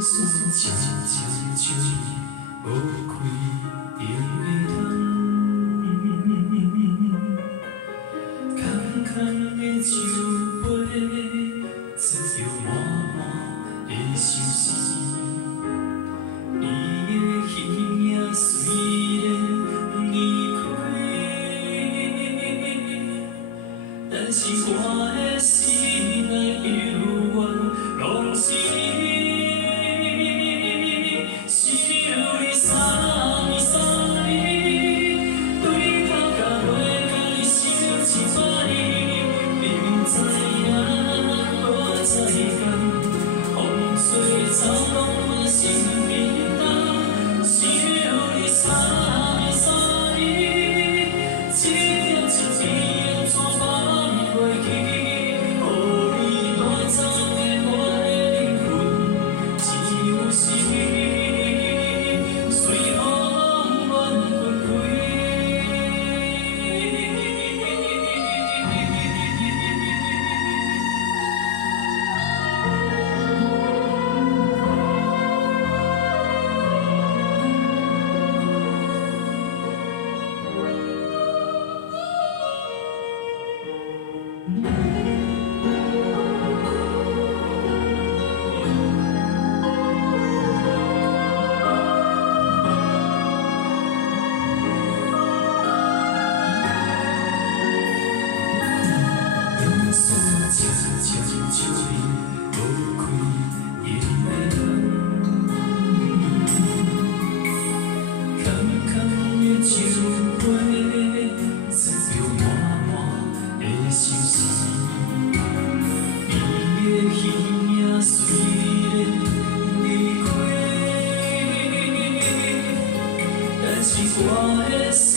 山渐渐像无开的窗，空空的酒杯，载着满满的心事。伊的形影虽然离开，但是我的心内永远拢是你。想你三年三年，对头甲尾甲你想一百年，明明知影无再共，风吹草动我心面重。想你三年三年，一点一滴怎放袂记？予你带走的我的灵魂，只有是你，随风远滚开。山渐渐像无开的窗，空空的酒杯，载着满满的心事。伊的形影虽然离开，但是我的心。